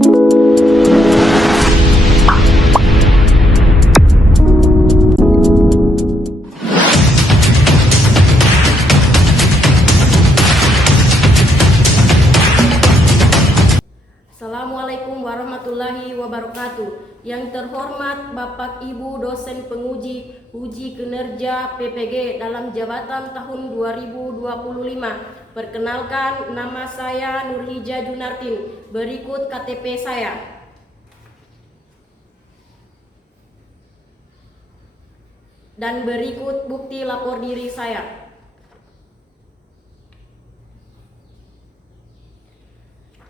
Assalamualaikum warahmatullahi wabarakatuh. Yang terhormat Bapak Ibu dosen penguji uji kinerja PPG dalam jabatan tahun 2025. Perkenalkan, nama saya Nurhija Junartin. Berikut KTP saya. Dan berikut bukti lapor diri saya.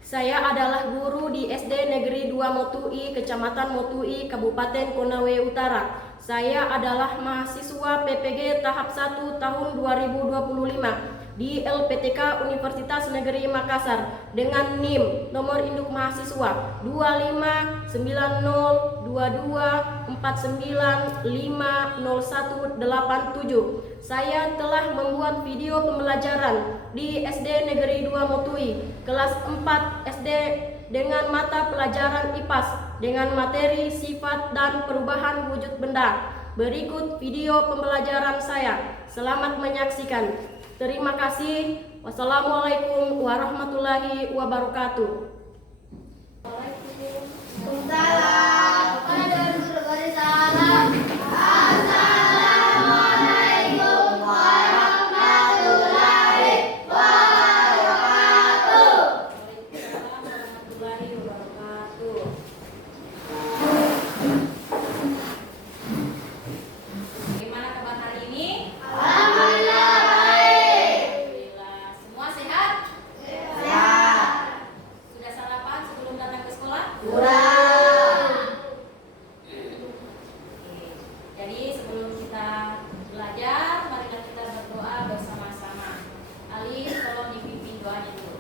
Saya adalah guru di SD Negeri 2 Motui, Kecamatan Motui, Kabupaten Konawe Utara. Saya adalah mahasiswa PPG tahap 1 tahun 2025 di LPTK Universitas Negeri Makassar dengan NIM nomor induk mahasiswa 25902249500187. Saya telah membuat video pembelajaran di SD Negeri 2 Motui kelas 4 SD dengan mata pelajaran IPAS dengan materi sifat dan perubahan wujud benda. Berikut video pembelajaran saya. Selamat menyaksikan. Terima kasih. Wassalamualaikum warahmatullahi wabarakatuh. Waalaikumsalam. Ada guru beri salam. Assalamualaikum warahmatullahi wabarakatuh. Warahmatullahi wabarakatuh. Bagaimana kabar hari ini? Alhamdulillah baik. Alhamdulillah. Semua sehat? Sehat. Sudah sarapan sebelum datang ke sekolah? Kurang. Jadi sebelum kita belajar, marilah kita berdoa bersama-sama. Alif, tolong dipimpin doanya dulu.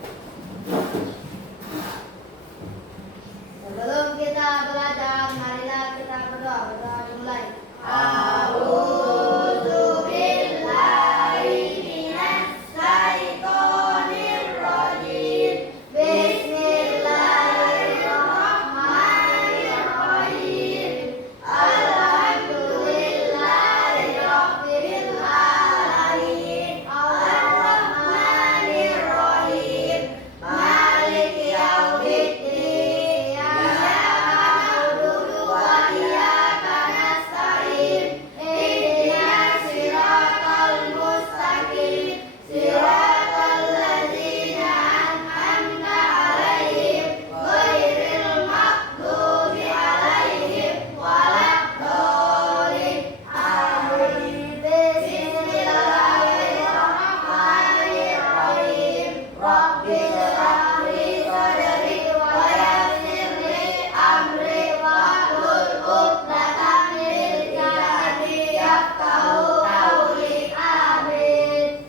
Sebelum kita belajar, marilah kita berdoa. Berdoa dimulai. A'udzu billahi minas syaitonir rajim. Bismillahirrahmanirrahim. Alhamdulillahirabbil alamin. Arrahmanirrahim. Maliki yaumiddin. Iyyaka na'budu wa iyyaka nasta'in. Ihdinas siratal mustaqim. Siratal ladzina an'amta 'alaihim ghairil maghdubi 'alaihim waladdallin. Amin. Bismillahirrahmanirrahim. Rabbi shrah li sadri wa yassir li amri wahlul 'uqdatam min lisani yafqahu qawli. Amin.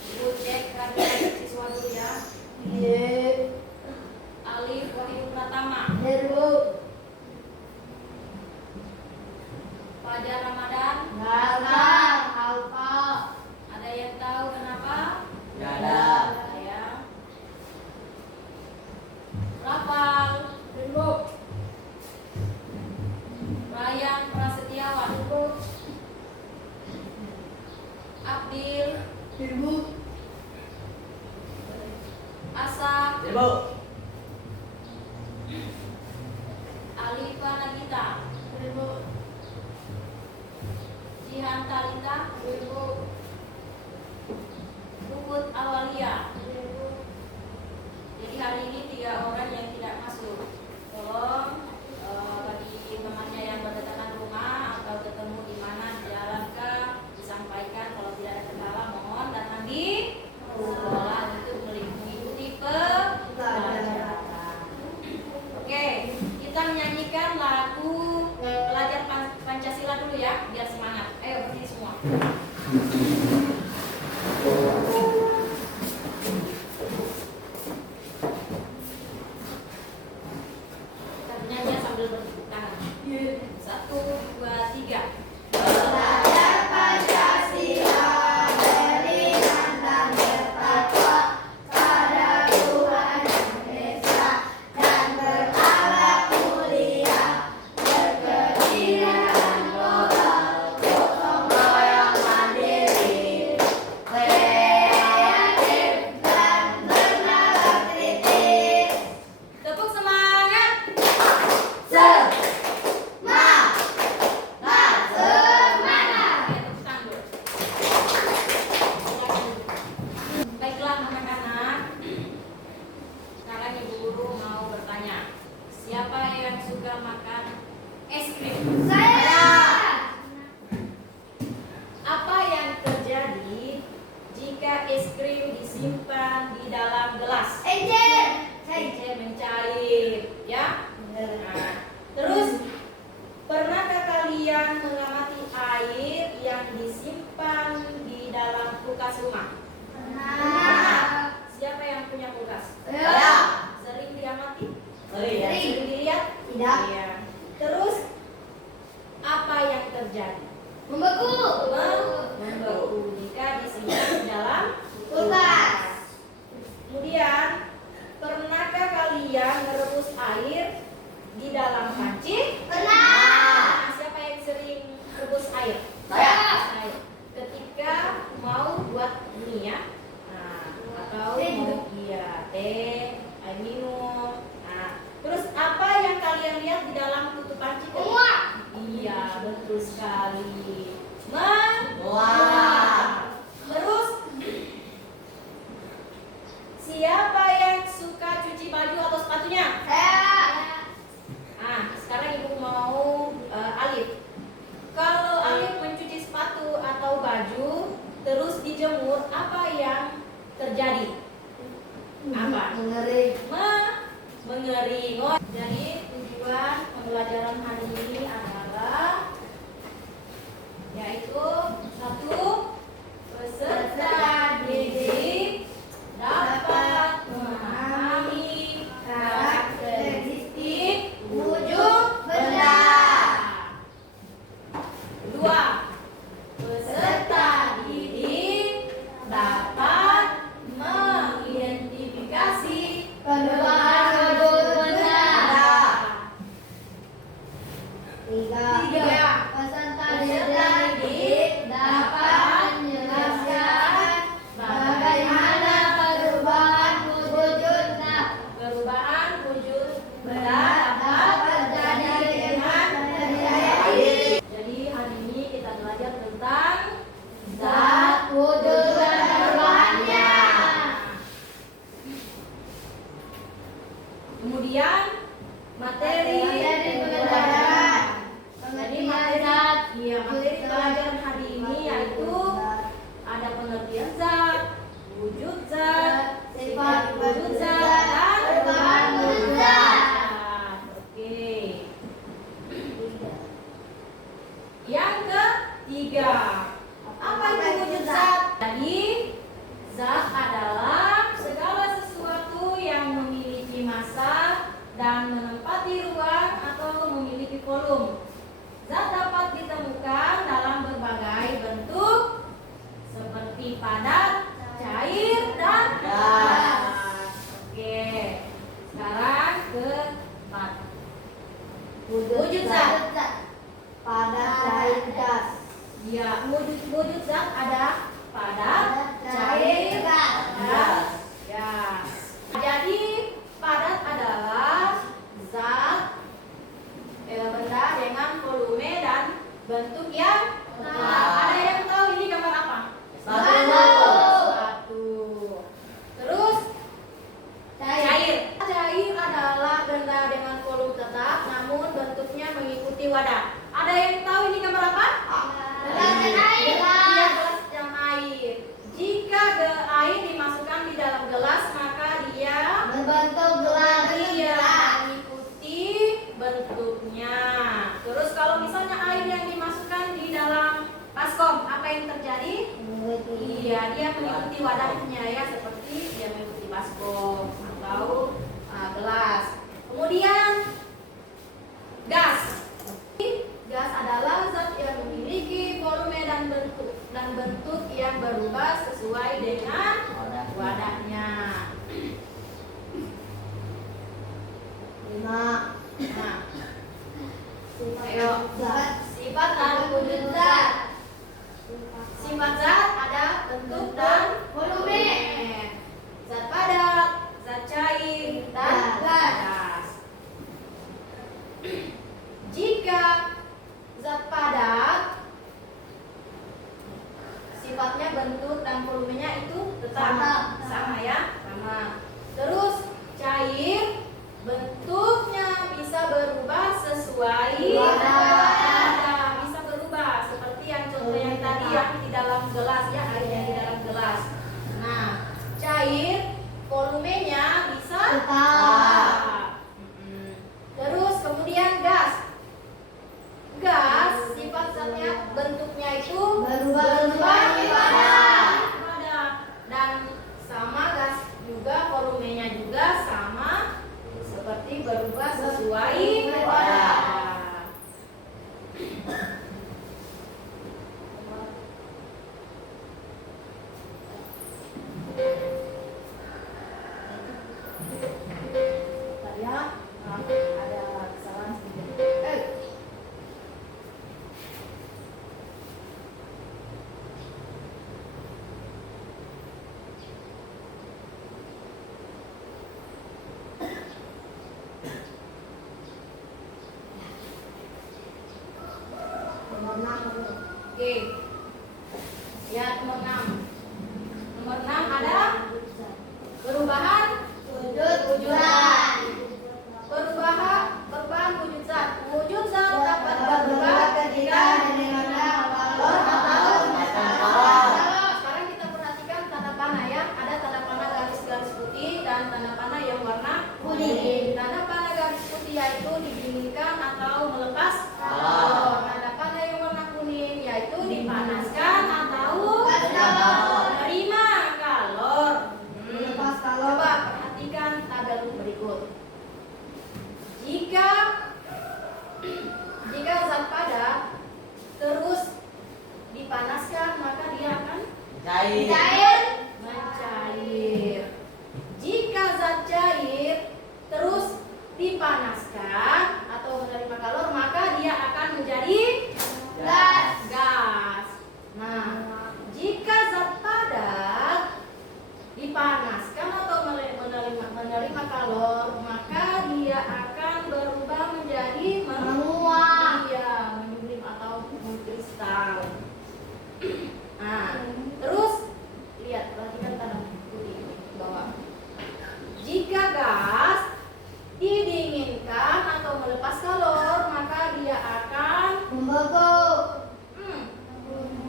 Ibu cek kehadiran siswa dulu ya. Alif Wahyu Pratama, Fajar Ramadan. Ada yang tahu kenapa? Nggak ada. Ya. Rafal, Rayyan Prasetyawan, Abdil, Asa, Alifa Nagita, Jihan Talita, Puput Awalia. Jadi hari ini 3 orang yang tidak masuk. Tolong bagi temannya yang berdekatan rumah atau ketemu di mana di jalan kah, disampaikan kalau tidak ada kendala mohon datang di sekolah untuk mengikuti pelajaran. krim? Saya. Apa yang terjadi jika es krim disimpan di dalam gelas? Encer. Encer, mencair, ya. Nah, terus pernahkah kalian mengamati air yang disimpan di dalam kulkas rumah? Nah. Siapa yang punya kulkas? Saya. Sering diamati? Sering. Sering dilihat? Tidak. Iya. Terus apa yang terjadi? Membeku. Membeku jika disimpan di dalam Kulkas. Kemudian, pernahkah kalian merebus air di dalam panci? Pernah. Nah, siapa yang sering rebus air? Saya. Saya. Ketika mau buat mie ya, atau Teh mau teh, air minum. Nah, terus apa yang kalian lihat di dalam tutup panci? Menguap. Iya, betul sekali. Terus siapa yang suka cuci baju atau sepatunya? Saya. Nah, sekarang ibu mau Alif. Kalau Alif mencuci sepatu atau baju terus dijemur, apa yang terjadi? Apa? Mengering. Mengering. Oh, jadi tujuan pembelajaran hari ini adalah yaitu satu, peserta didik dapat memahami karakteristik wujud benda. Dua, peserta didik dapat mengidentifikasi Perubahan wujud benda. Tiga, Peserta peserta didik dapat menjelaskan bagaimana perubahan wujud benda dapat terjadi dengan terjadi. Jadi hari ini kita belajar tentang Zat, wujud, dan perubahannya. Kemudian materi pelajaran. Jadi materi pelajaran hari ini yaitu ada pengertian zat, wujud zat, sifat wujud zat, dan perubahan wujud zat. Oke. Yang ketiga, apa itu wujud zat? Jadi zat adalah segala sesuatu yang memiliki massa dan menempati ruang atau memiliki volume. Zat dapat ditemukan dalam berbagai bentuk seperti padat, cair, dan gas. Oke. Sekarang keempat. Wujud zat. Padat, cair, gas. Ya, wujud zat ada padat, cair, gas. gas. Jadi padat adalah zat benda dengan volume dan bentuk yang tetap. Ada yang tahu ini gambar apa? Batu. Terus cair. Cair adalah benda dengan volume tetap namun bentuknya mengikuti wadah. Ada yang tahu ini gambar apa? Gelas dan air. Iya, gelas dan air. Jika air dimasukkan di dalam gelas maka dia Berbentuk gelas. mengikuti bentuknya. Terus kalau misalnya air yang dimasukkan di dalam baskom, apa yang terjadi? Iya, dia mengikuti wadahnya ya, seperti dia mengikuti baskom atau gelas. Kemudian gas. Gas adalah zat yang memiliki volume dan bentuk yang berubah sesuai dengan wadahnya. 5. Nah, ayo Zat. sifat dan wujud zat. Sifat zat ada bentuk dan Volume. Zat padat, zat cair, dan gas. Jika zat padat sifatnya bentuk dan volumenya itu tetap sama ya, sama. Terus cair bentuknya bisa berubah sesuai wadah. sesuai wadah. Saya ada kesalahan sedikit. Nomor 6. Oke. Lihat nomor 6. Nomor 6 ada perubahan Wujudan. perubahan wujud zat. Wujud zat dapat berubah ketika sekarang kita perhatikan tanda panah ya. Ada tanda panah garis-garis putih dan tanda panah yang warna kuning. Tanda panah garis putih yaitu didinginkan atau melepas kalor. Tanda panah yang warna kuning yaitu dipanaskan atau menerima kalor. Melepas kalor. Coba perhatikan tabel berikut. Jika zat padat terus dipanaskan maka dia akan mencair. Jika zat cair terus dipanaskan atau menerima kalor maka dia akan menjadi gas. Nah, jika zat padat dipanaskan atau menerima kalor maka dia akan berubah menjadi Menguap. iya, menyublim atau mengkristal. Nah, terus lihat perhatikan tanda putih ini di bawah. Jika gas didinginkan atau melepas kalor maka dia akan Membeku.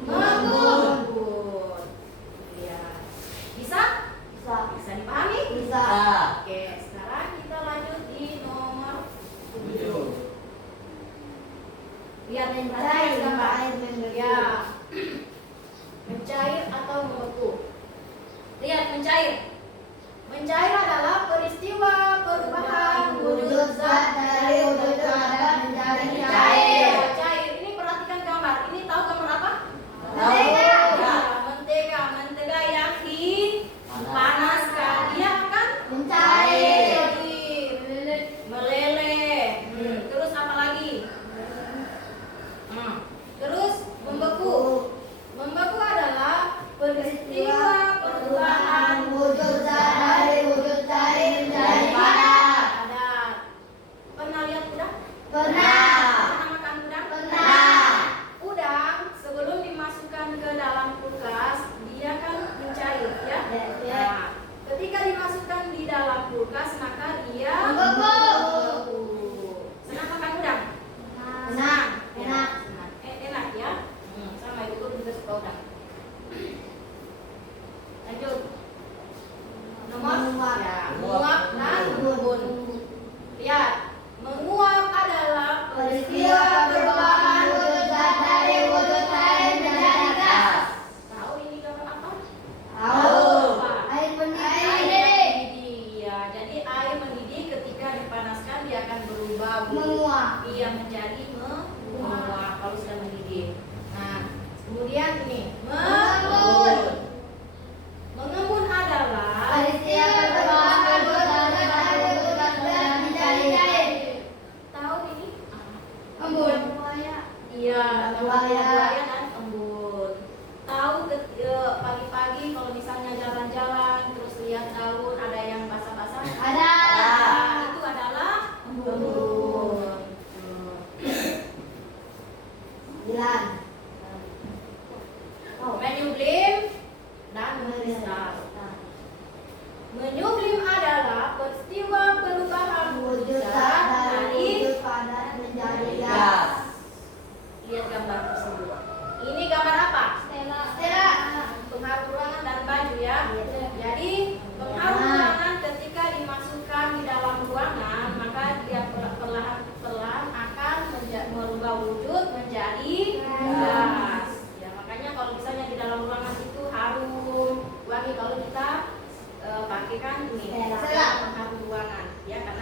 mengembun. Ya. Bisa? Bisa. Bisa dipahami? Bisa. Oke, sekarang kita lanjut di nomor 7. Lihat yang Mencair, gambar. air membeku. Ya. Mencair atau membeku. Lihat mencair. Mencair adalah peristiwa perubahan wujud zat dari wujud padat menjadi cair. Cair. Ini perhatikan gambar. Ini tahu gambar apa? Mentega. Ya, mentega. Mentega yang dipanaskan dia akan Mencair. meleleh. Terus apa lagi? Terus membeku. Membeku adalah peristiwa perubahan wujud zat dari wujud cair menjadi padat. Pernah lihat udang? Pernah. Pernah makan udang? Pernah. Udang sebelum dimasukkan ke dalam kulkas dia kan mencair ya. Ya. Nah, ketika dimasukkan di dalam kulkas maka dia Membeku. Senang makan udang? Enak. Ya, Enak. senang. Enak ya. Sama ibu juga suka udang. Lanjut. Nomor Menguap. ya, menguap dan mengembun. Lihat, menguap adalah Peristiwa perubahan wujud zat dari wujud cair menjadi gas. Tahu ini gambar apa? Tahu. Apa? Air mendidih. Mendidih. Ya, jadi air mendidih ketika dipanaskan dia akan berubah Menguap. Iya, menjadi menguap kalau sudah mendidih. Nah, kemudian ini Mengembun. Mengembun adalah Peristiwa perubahan wujud zat dari wujud padat menjadi cair. tahu ini? Embun. Iya, Buaya. buaya dan embun. Tahu pagi-pagi kalau misalnya jalan-jalan terus lihat daun ada yang basah-basah. Ada. Nah, itu adalah embun. 9. Menyublim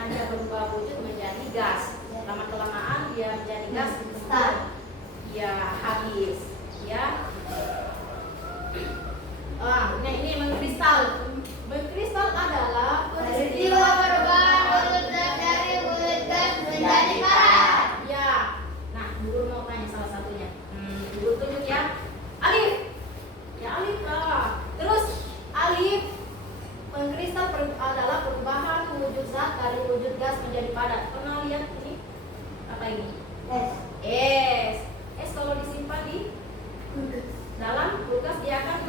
karena dia berubah wujud menjadi gas. Lama-kelamaan dia menjadi gas, ya habis. Ya. Ini mengkristal. Mengkristal adalah Peristiwa perubahan wujud zat dari wujud gas menjadi padat. Ya. Nah, guru mau tanya salah satunya. Guru tunjuk ya. Alif. Ya Alif. Terus Alif, mengkristal adalah perubahan wujud zat dari wujud gas menjadi padat. Pernah lihat ini? Apa ini? Es kalau disimpan di dalam kulkas dia akan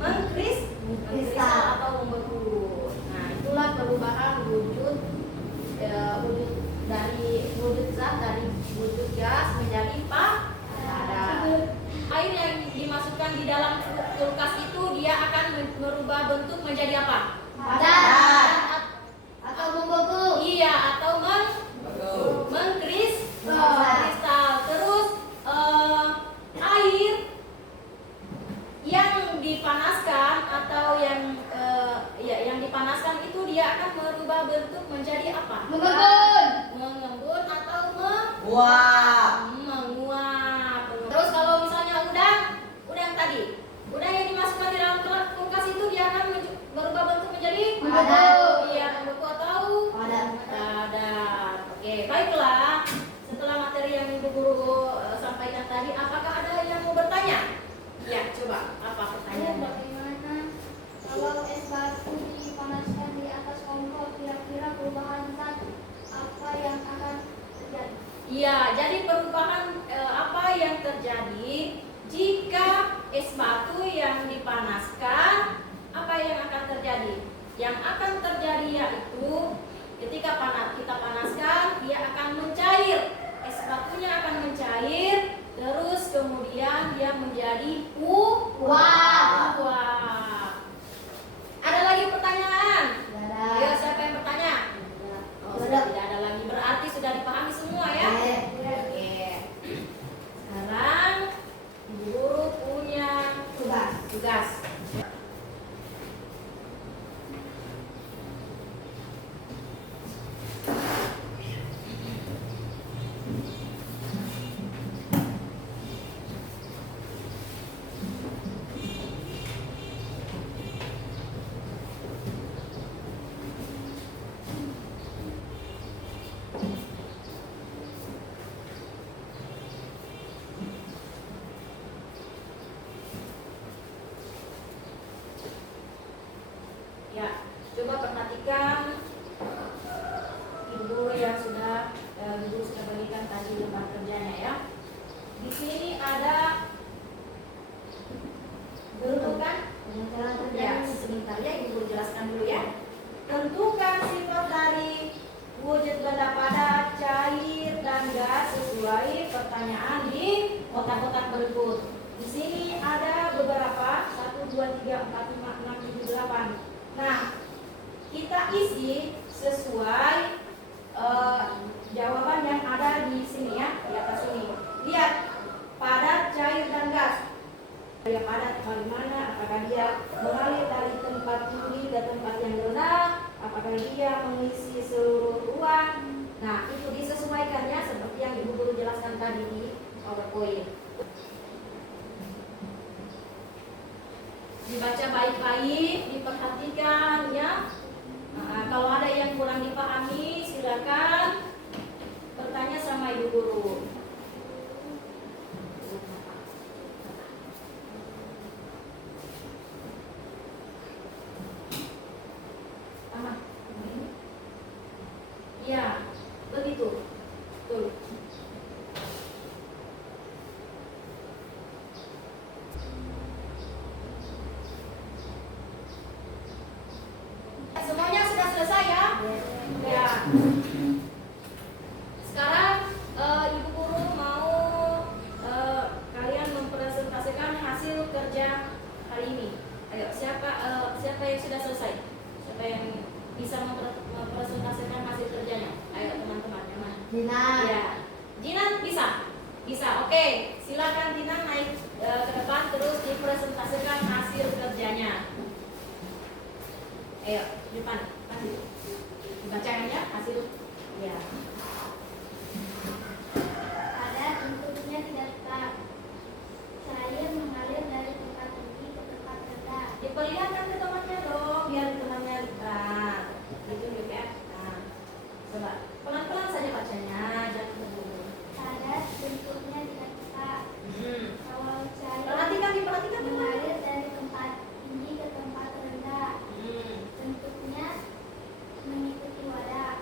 mengkristal atau membeku. Nah, itulah perubahan wujud dari wujud zat dari wujud gas menjadi padat. Air yang dimasukkan di dalam kulkas itu dia akan merubah bentuk menjadi apa? Padat atau membeku. Iya, atau mengkristal. Terus air yang dipanaskan atau yang dipanaskan itu dia akan merubah bentuk menjadi apa? Mengembun atau menguap. Terus kalau misalnya udang tadi, udang yang dimasukkan di dalam kulkas itu dia akan berubah bentuk menjadi Padat. Iya, membeku atau padat. Oke, baiklah. Setelah materi yang Ibu Guru sampaikan tadi, apakah ada yang mau bertanya? Ya, coba. Apa pertanyaannya? Bagaimana kalau es batu dipanaskan di atas kompor, kira-kira perubahan zat apa yang akan terjadi? Iya, jadi perubahan apa yang terjadi jika es batu yang dipanaskan, apa yang akan terjadi? Yang akan terjadi yaitu ketika kita panaskan, dia akan mencair. Es batunya akan mencair, terus kemudian dia menjadi uap. Ada lagi pertanyaan? Ayo, siapa yang bertanya? Sudah tidak ada lagi. Berarti sudah dipahami semua ya? Oke. Sekarang guru punya tugas. Ya, coba perhatikan ibu yang sudah ibu sudah berikan tadi lembar kerjanya ya. Di sini ada tentukan ya, sebentar ya ibu jelaskan dulu ya. Tentukan sifat dari wujud benda padat, cair dan gas sesuai pertanyaan di kotak-kotak berikut. Di sini ada beberapa 1, 2, 3, 4, 5, 6, 7, 8. Nah, kita isi sesuai jawaban yang ada di sini ya, di atas ini. Lihat, padat, cair, dan gas. Dia padat bagaimana? Apakah dia mengalir dari tempat tinggi ke tempat yang rendah? Apakah dia mengisi seluruh ruang? Nah, itu disesuaikannya seperti yang Ibu Guru jelaskan tadi di PowerPoint. Dibaca baik-baik, diperhatikan ya. Nah, kalau ada yang kurang dipahami, silakan bertanya sama Ibu Guru. Ya, begitu. Tuh. Semuanya sudah selesai ya? Ya. Sekarang Ibu Guru mau kalian mempresentasikan hasil kerja hari ini. Ayo, siapa yang sudah selesai? Siapa yang bisa mempresentasikan hasil kerjanya? Ayo teman-teman, yang mana? Jinan. Ya. Jinan bisa? Bisa. Oke, silakan Jinan naik ke depan terus dipresentasikan hasil kerjanya. Ayo, depan. Maju. Dibacakannya hasil. Ya. Padat, bentuknya tidak tetap. Cair mengalir dari tempat tinggi ke tempat rendah. Diperlihatkan ke temannya dong, biar temannya lihat. Ditunjuk ya. Nah, coba pelan-pelan saja bacanya, jangan terburu-buru. Padat, bentuknya tidak tetap. Kalau cair Diperhatikan teman. mengalir dari tempat tinggi ke tempat rendah. Bentuknya mengikuti wadah.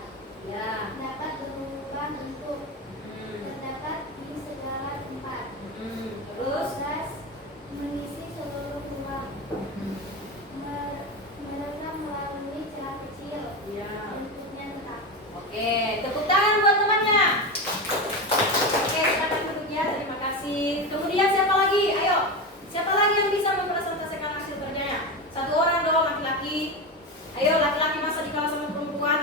Ya. Dapat berubah bentuk. Terdapat di segala tempat. Terus Gas mengisi seluruh ruang. Merekam melalui celah kecil. ya. Bentuknya tetap. Oke, tepuk tangan buat temannya. Oke, silakan duduk ya. Terima kasih. Kemudian siapa lagi? Ayo. Siapa lagi yang bisa mempresentasikan hasil kerjanya? Satu orang dong, laki-laki. Ayo, laki-laki masa di kalah sama perempuan.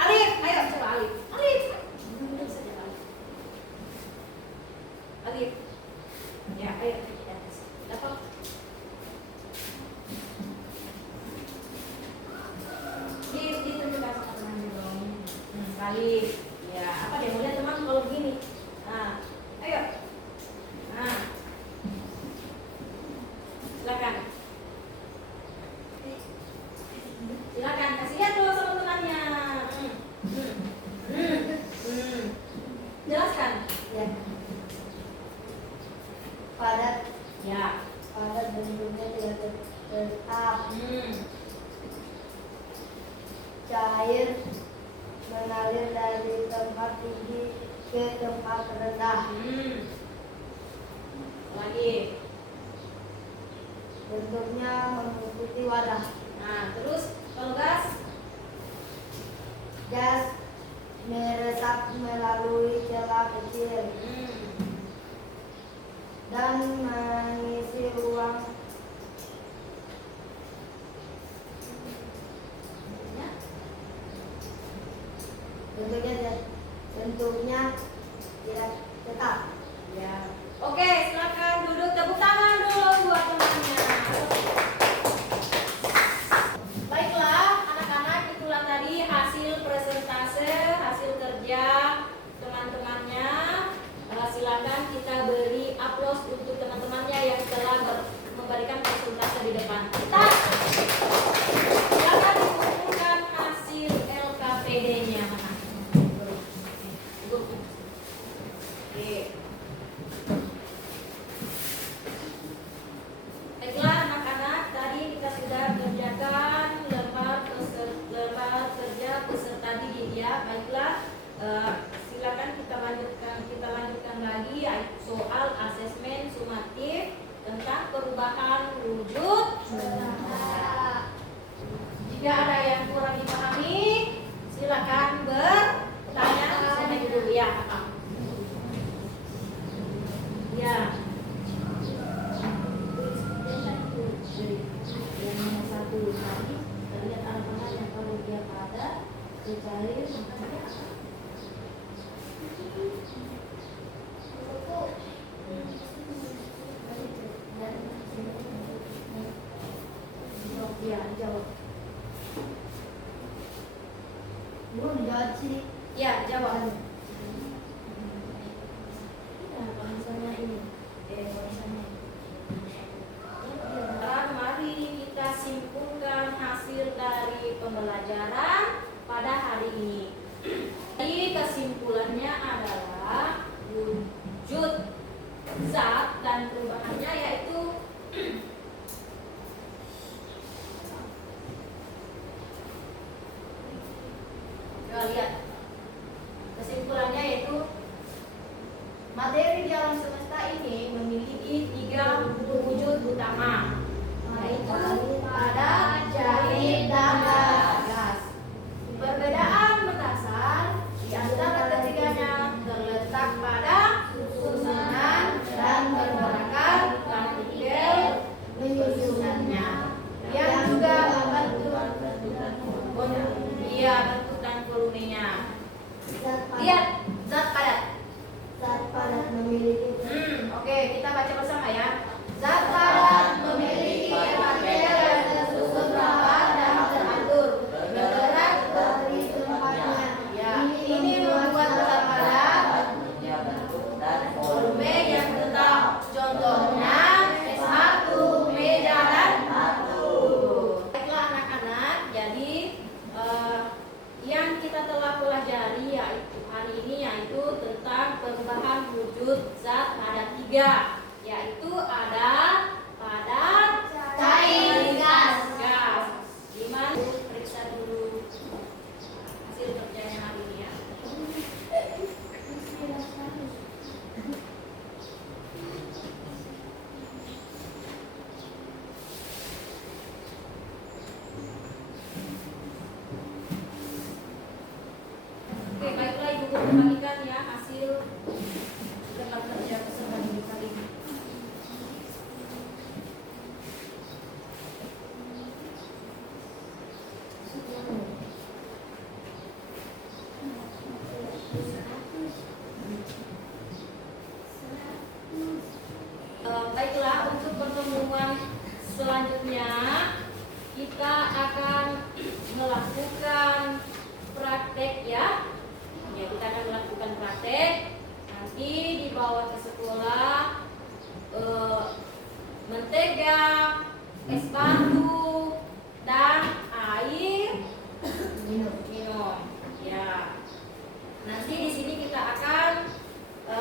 Alif, ayo coba Alif. Alif. Saja Alif. Alif. Ya, ayo. Dapat. Ditunjukkan sama temannya dong. Alif. Ya, apa dia mau lihat teman kalau begini? Nah, ayo. Nah, silakan. Silakan kasih lihat dulu sama temannya. Jelaskan. Ya. Padat, Ya. padat bentuknya tidak tetap. Cair mengalir dari tempat tinggi ke tempat rendah. Lagi. Bentuknya mengikuti wadah. Nah, terus kalau gas. Gas meresap melalui celah kecil dan mengisi ruang. Bentuknya tidak tetap. Ya. Oke, silakan duduk, tepuk tangan dulu buat temannya. Baiklah, anak-anak, itulah tadi hasil presentase, hasil kerja teman-temannya. Silakan kita beri aplaus untuk teman-temannya yang telah memberikan presentase di depan kita. Silakan dikumpulkan hasil LKPD-nya. Oke. Baiklah anak-anak, tadi kita sudah kerjakan lembar kerja peserta didik ya. Baiklah, silakan kita lanjutkan lagi yaitu soal asesmen sumatif tentang perubahan wujud. Jika ada yang kurang dipahami, silakan bertanya. Saya dulu ya. Ya. Yang satu tadi terlihat anak-anak yang kalau dia padat, dicari makanya apa? Ya, jawab. Belum dijawab sih. Ya, jawab. Ya, kalau misalnya ini, kalau misalnya mari kita simpulkan hasil dari pembelajaran pada hari ini. Jadi kesimpulannya adalah wujud zat dan perubahannya yaitu coba lihat. Kesimpulannya yaitu materi di alam semesta ini memiliki 3 wujud utama, yaitu padat, cair, dan gas. Perbedaan mendasar di antara ketiganya terletak pada susunan dan pergerakan partikel menyusunannya, yang juga bentuk dan volumenya. Lihat zat padat. Zat padat memiliki. Oke, kita baca bersama ya. Zat padat memiliki partikel yang tersusun rapat dan teratur, bergerak juga, yaitu ada padat, Cair, gas. gas. Gimana? Periksa dulu hasil kerjanya hari ini ya. Oke, baiklah Ibu Guru, kembalikan ya hasil tempat kerja peserta didik kali ini. Baiklah, untuk pertemuan selanjutnya kita akan melakukan praktek ya. Ya, kita akan melakukan praktek. Nanti dibawa ke sekolah mentega, es batu, dan air minum. Ya. Nanti di sini kita akan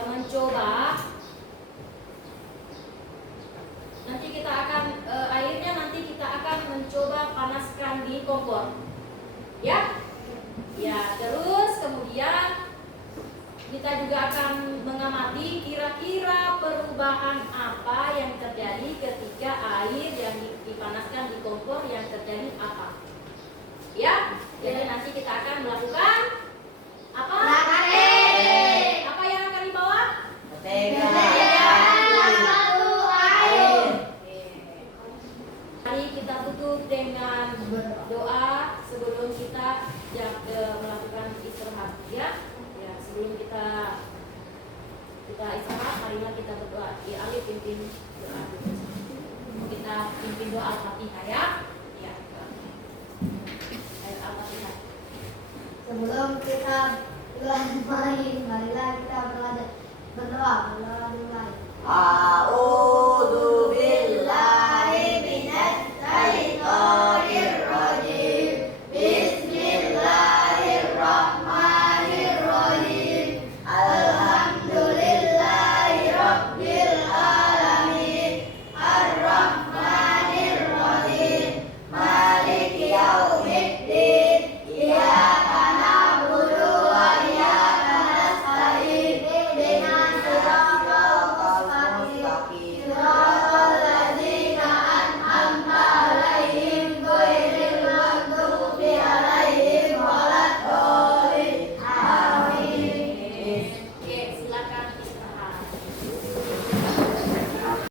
mencoba. Nanti kita akan airnya nanti kita akan mencoba panaskan di kompor. Ya? Ya, terus kemudian kita juga akan mengamati kira-kira perubahan apa yang terjadi ketika air yang dipanaskan di kompor yang terjadi apa. Ya? Jadi nanti kita akan melakukan apa? Praktek. Apa yang akan dibawa? Mari kita tutup dengan doa sebelum kita melakukan istirahat ya. Ya, sebelum kita istirahat, marilah kita berdoa. Ya, Ali pimpin doa dulu. Kita pimpin doa Al-Fatihah ya. Ya. Ayat Al-Fatihah. Sebelum kita mulai, marilah kita berdoa. Mulai. A'udzu